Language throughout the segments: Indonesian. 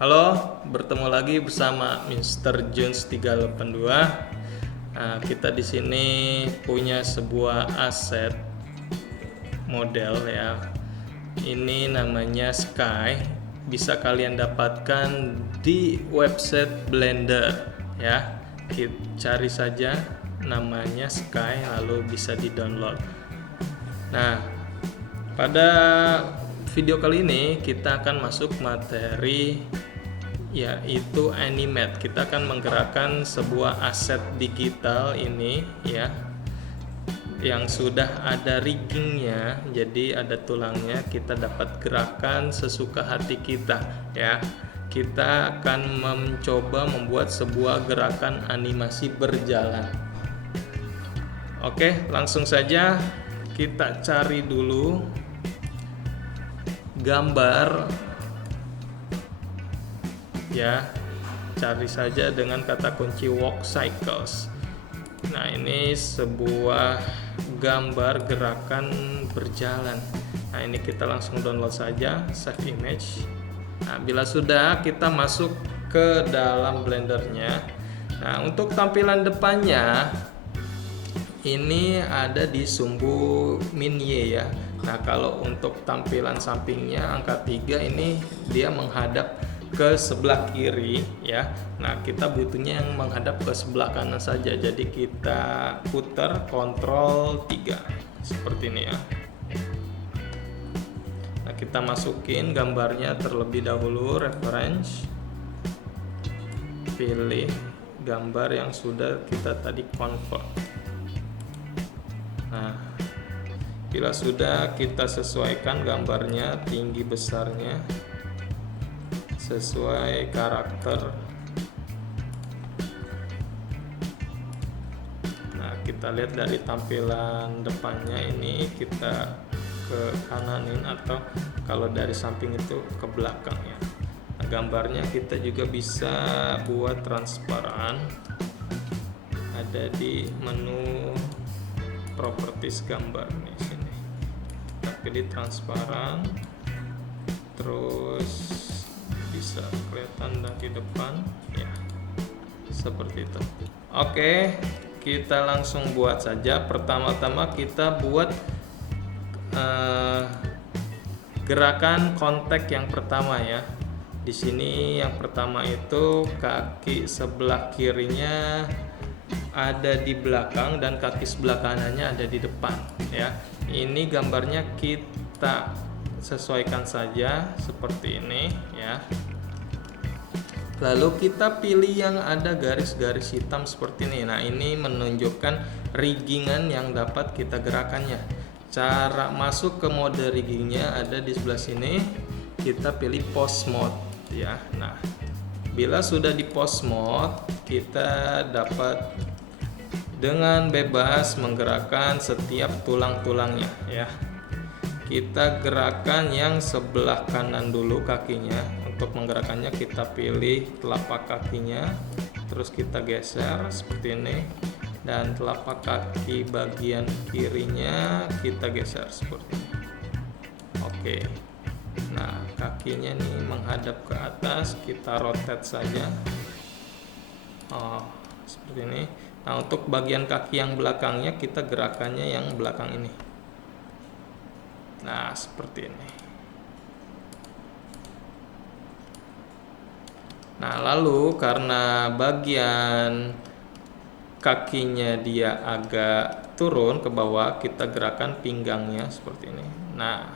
Halo, bertemu lagi bersama Mr. Jones 382. Nah, kita di sini punya sebuah aset model ya. Ini namanya Sky. Bisa kalian dapatkan di website Blender ya. Kita cari saja namanya Sky lalu bisa di-download. Nah, pada video kali ini kita akan masuk materi yaitu animate. Kita akan menggerakkan sebuah aset digital ini ya, yang sudah ada riggingnya, jadi ada tulangnya. Kita dapat gerakan sesuka hati kita ya. Kita akan mencoba membuat sebuah gerakan animasi berjalan. Oke, langsung saja kita cari dulu gambar ya, cari saja dengan kata kunci walk cycles. Nah, ini sebuah gambar gerakan berjalan. Nah, ini kita langsung download saja, save image. Nah, bila sudah, kita masuk ke dalam blendernya. Nah, untuk tampilan depannya ini ada di sumbu min Y ya. Nah, kalau untuk tampilan sampingnya angka 3 ini dia menghadap ke sebelah kiri ya. Nah, kita butuhnya yang menghadap ke sebelah kanan saja. Jadi kita putar Ctrl 3 seperti ini ya. Nah, kita masukin gambarnya terlebih dahulu, reference. Pilih gambar yang sudah kita tadi convert. Nah, bila sudah, kita sesuaikan gambarnya tinggi besarnya sesuai karakter. Nah, kita lihat dari tampilan depannya ini, kita ke kananin atau kalau dari samping itu ke belakang ya. Nah, gambarnya kita juga bisa buat transparan. Ada di menu properties gambar nih sini. Kita pilih transparan, terus bisa kelihatan dari depan ya, seperti itu. Oke, kita langsung buat saja. Pertama-tama kita buat gerakan kontak yang pertama ya. Di sini yang pertama itu kaki sebelah kirinya ada di belakang dan kaki sebelah kanannya ada di depan ya. Ini gambarnya kita sesuaikan saja seperti ini ya. Lalu kita pilih yang ada garis-garis hitam seperti ini. Nah, ini menunjukkan riggingan yang dapat kita gerakannya. Cara masuk ke mode riggingnya ada di sebelah sini. Kita pilih pose mode ya. Nah, bila sudah di pose mode, kita dapat dengan bebas menggerakkan setiap tulang-tulangnya ya. Kita gerakan yang sebelah kanan dulu kakinya. Untuk menggerakkannya kita pilih telapak kakinya, terus kita geser seperti ini, dan telapak kaki bagian kirinya kita geser seperti ini. Oke. Nah, kakinya nih menghadap ke atas, kita rotate saja. Seperti ini. Nah, untuk bagian kaki yang belakangnya kita gerakannya yang belakang ini. Nah, seperti ini. Nah, lalu karena bagian kakinya dia agak turun ke bawah, kita gerakan pinggangnya seperti ini. Nah,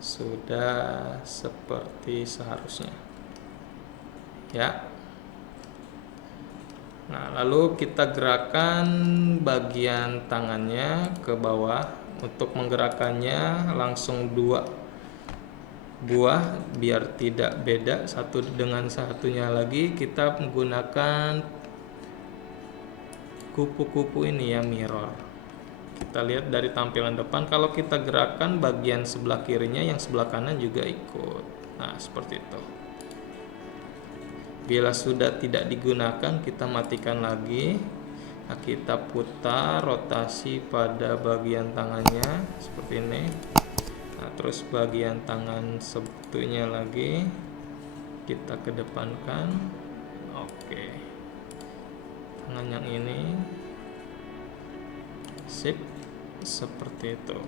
sudah seperti seharusnya ya. Nah, lalu kita gerakan bagian tangannya ke bawah. Untuk menggerakkannya langsung dua buah biar tidak beda satu dengan satunya lagi. Kita menggunakan kupu-kupu ini ya, mirror. Kita lihat dari tampilan depan, kalau kita gerakan bagian sebelah kirinya, yang sebelah kanan juga ikut. Nah, seperti itu. Bila sudah tidak digunakan, kita matikan lagi. Nah, kita putar rotasi pada bagian tangannya seperti ini. Nah, terus bagian tangan satunya lagi kita kedepankan. Oke, tangan yang ini sip, seperti itu.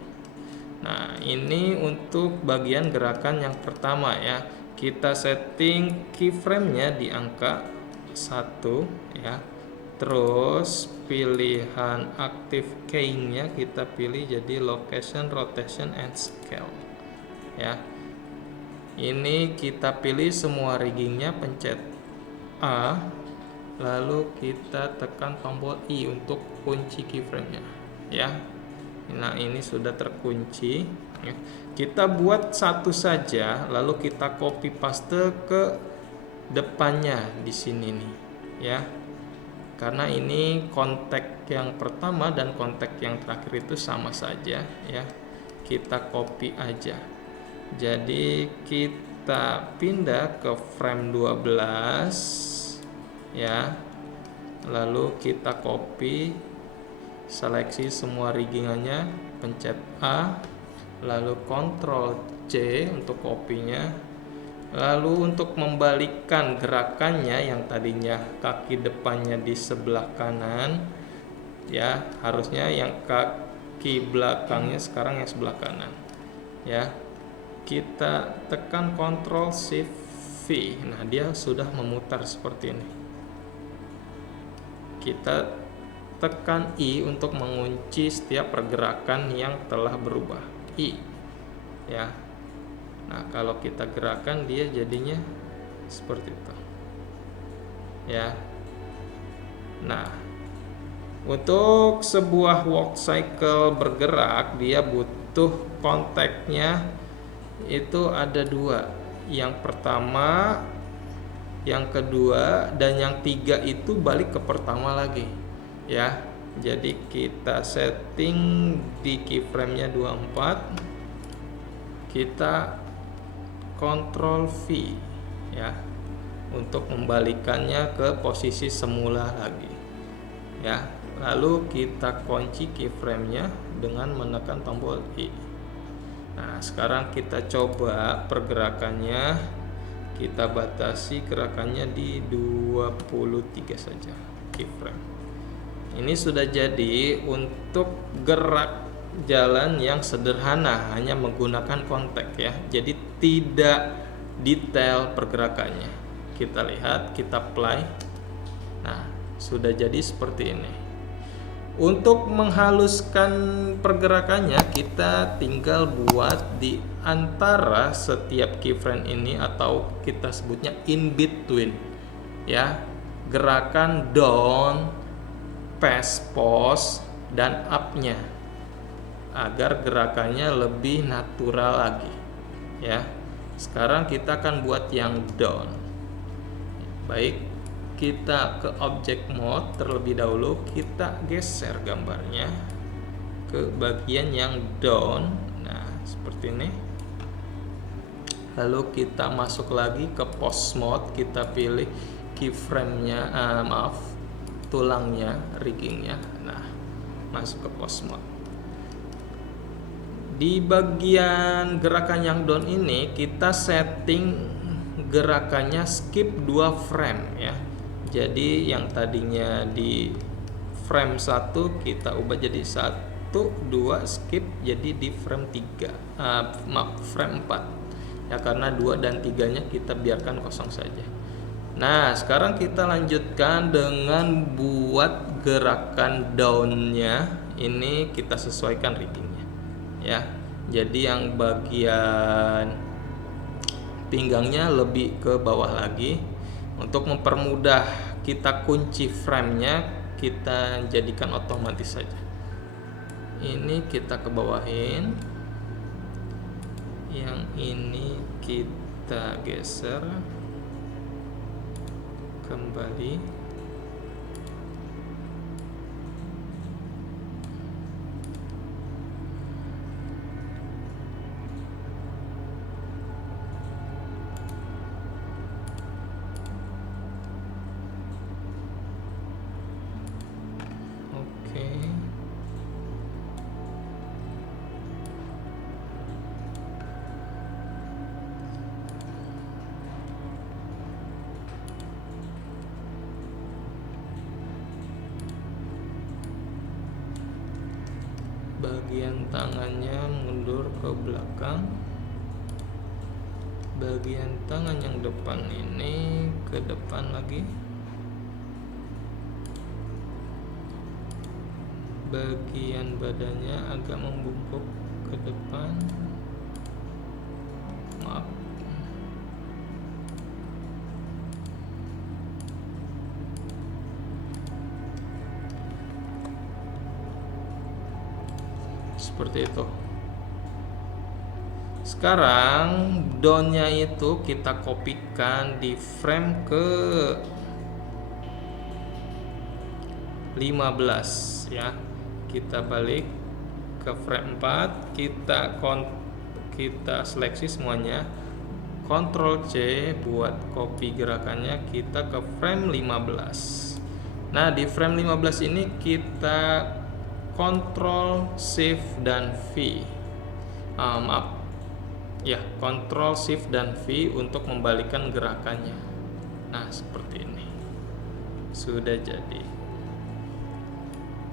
Nah, ini untuk bagian gerakan yang pertama ya. Kita setting keyframe-nya di angka 1 ya. Terus pilihan active keying-nya kita pilih jadi location, rotation, and scale ya. Ini kita pilih semua riggingnya, pencet A, lalu kita tekan tombol I untuk kunci keyframe-nya ya. Nah, ini sudah terkunci ya. Kita buat satu saja, lalu kita copy paste ke depannya di sini nih ya. Karena ini kontak yang pertama dan kontak yang terakhir itu sama saja ya. Kita copy aja. Jadi kita pindah ke frame 12 ya. Lalu kita copy, seleksi semua riggingannya, pencet A, lalu Ctrl C untuk kopinya. Lalu untuk membalikkan gerakannya yang tadinya kaki depannya di sebelah kanan ya, harusnya yang kaki belakangnya sekarang yang sebelah kanan ya. Kita tekan Ctrl Shift V. Nah, dia sudah memutar seperti ini. Kita tekan I untuk mengunci setiap pergerakan yang telah berubah. I ya. Nah, kalau kita gerakan dia jadinya seperti itu ya. Nah, untuk sebuah walk cycle bergerak dia butuh kontaknya itu ada 2. Yang pertama, yang kedua, dan yang 3 itu balik ke pertama lagi ya. Jadi kita setting di keyframe-nya 24, kita Ctrl V ya untuk membalikannya ke posisi semula lagi ya. Lalu kita kunci keyframe-nya dengan menekan tombol I. Nah, sekarang kita coba pergerakannya, kita batasi gerakannya di 23 saja keyframe. Ini sudah jadi untuk gerak jalan yang sederhana, hanya menggunakan kontak ya. Jadi tidak detail pergerakannya. Kita lihat, kita play. Nah, sudah jadi seperti ini. Untuk menghaluskan pergerakannya, kita tinggal buat di antara setiap keyframe ini, atau kita sebutnya in between ya, gerakan down, pass, pause, dan up-nya, agar gerakannya lebih natural lagi ya. Sekarang kita akan buat yang down. Baik, kita ke object mode terlebih dahulu, kita geser gambarnya ke bagian yang down. Nah, seperti ini. Lalu kita masuk lagi ke pause mode, kita pilih keyframe-nya, tulangnya, riggingnya. Nah, masuk ke pause mode. Di bagian gerakan yang down ini kita setting gerakannya skip 2 frame ya. Jadi yang tadinya di frame 1 kita ubah jadi 1, 2, skip jadi di frame 3. Frame 4. Ya, karena 2 dan 3-nya kita biarkan kosong saja. Nah, sekarang kita lanjutkan dengan buat gerakan down-nya. Ini kita sesuaikan riggingnya ya. Jadi yang bagian pinggangnya lebih ke bawah lagi. Untuk mempermudah kita kunci frame-nya, kita jadikan otomatis saja. Ini kita ke bawahin, yang ini kita geser kembali. bagian tangannya mundur ke belakang, bagian tangan yang depan ini ke depan lagi, bagian badannya agak membungkuk ke depan, maaf, seperti itu. Sekarang downnya itu kita kopikan di frame ke 15 ya. Kita balik ke frame 4, kita seleksi semuanya, Ctrl C buat copy gerakannya, kita ke frame 15. Nah, di frame 15 ini kita Ctrl Shift dan V. Maaf. Ya, Ctrl Shift dan V untuk membalikkan gerakannya. Nah, seperti ini. Sudah jadi.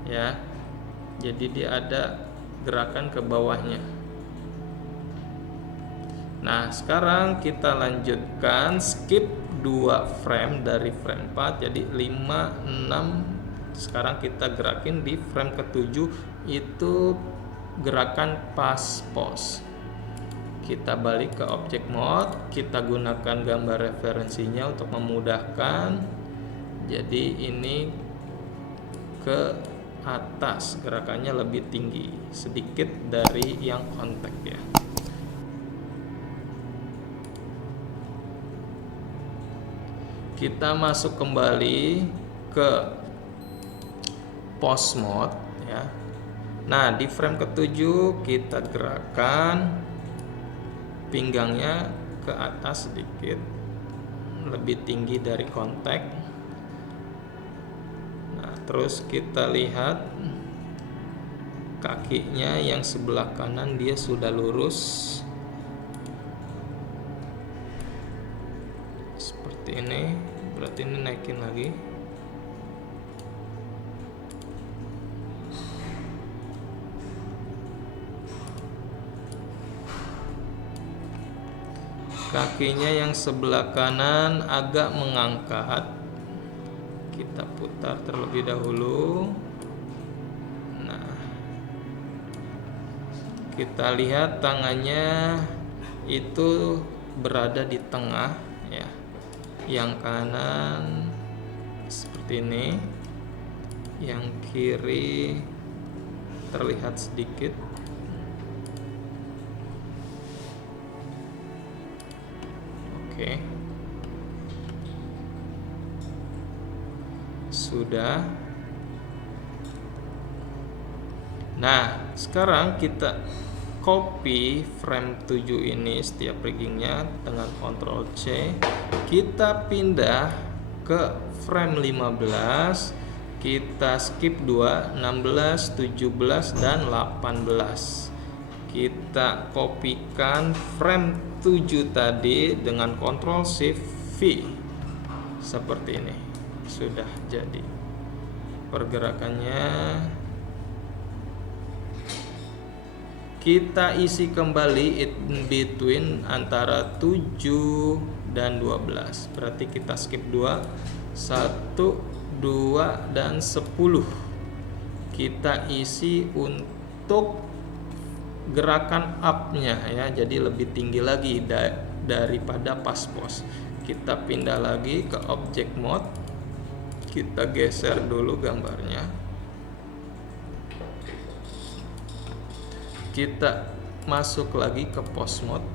Ya. Jadi dia ada gerakan ke bawahnya. Nah, sekarang kita lanjutkan, skip 2 frame dari frame 4, jadi 5, 6. Sekarang kita gerakin di frame ke-7, itu gerakan pas pose. Kita balik ke object mode, kita gunakan gambar referensinya untuk memudahkan. Jadi ini ke atas, gerakannya lebih tinggi sedikit dari yang kontak ya. Kita masuk kembali ke pose mode ya. Nah, di frame ke-7 kita gerakan pinggangnya ke atas sedikit, lebih tinggi dari kontak. Nah, terus kita lihat kakinya yang sebelah kanan dia sudah lurus seperti ini, berarti ini naikin lagi. Kakinya yang sebelah kanan agak mengangkat, kita putar terlebih dahulu. Nah, kita lihat tangannya itu berada di tengah ya. Yang kanan seperti ini, yang kiri terlihat sedikit. Oke. Sudah. Nah, sekarang kita copy frame 7 ini setiap riggingnya dengan Ctrl C. Kita pindah ke frame 15. Kita skip 2, 16, 17 dan 18. Kita kopikan frame 7 tadi dengan Ctrl Shift V. Seperti ini. Sudah jadi. Pergerakannya kita isi kembali in between antara 7 dan 12. Berarti kita skip 2, 1, 2 dan 10. Kita isi untuk gerakan up-nya ya, jadi lebih tinggi lagi daripada pas pose. Kita pindah lagi ke object mode. Kita geser dulu gambarnya. Kita masuk lagi ke pose mode.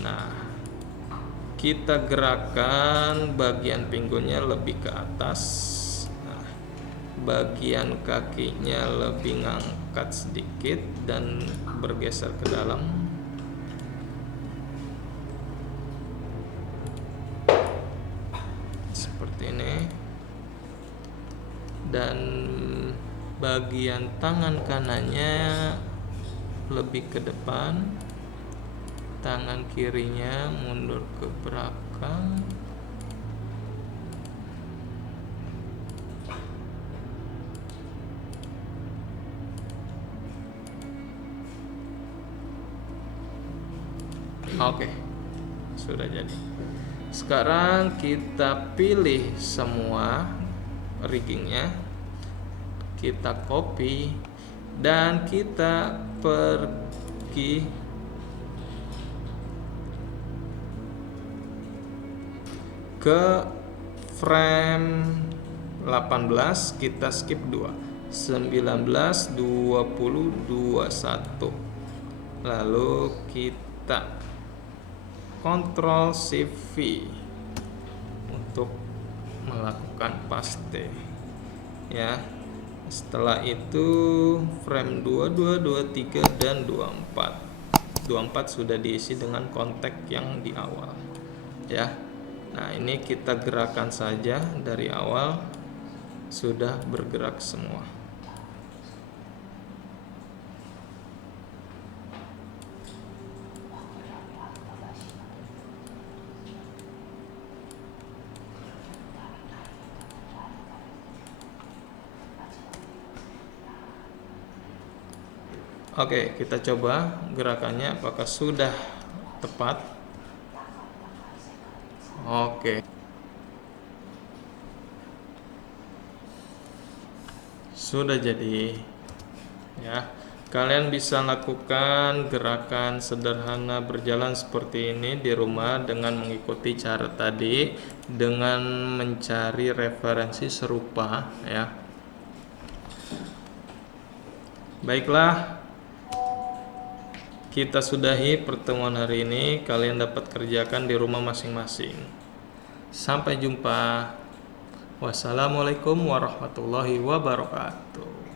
Nah, kita gerakan bagian pinggulnya lebih ke atas. Nah, bagian kakinya lebih ngangkat sedikit dan bergeser ke dalam. Seperti ini. Dan bagian tangan kanannya lebih ke depan, tangan kirinya mundur ke belakang. Oke, sudah jadi. Sekarang kita pilih semua riggingnya, kita copy dan kita pergi ke frame 18, kita skip 2, 19, 20, 21. Lalu kita Ctrl Shift V untuk melakukan paste ya. Setelah itu frame 22, 23 dan 24. 24 sudah diisi dengan kontak yang di awal ya. Nah, ini kita gerakan saja dari awal sudah bergerak semua. Oke, kita coba gerakannya apakah sudah tepat. Oke. Sudah jadi. Ya. Kalian bisa lakukan gerakan sederhana berjalan seperti ini di rumah dengan mengikuti cara tadi dengan mencari referensi serupa ya. Baiklah. Kita sudahi pertemuan hari ini. Kalian dapat kerjakan di rumah masing-masing. Sampai jumpa. Wassalamualaikum warahmatullahi wabarakatuh.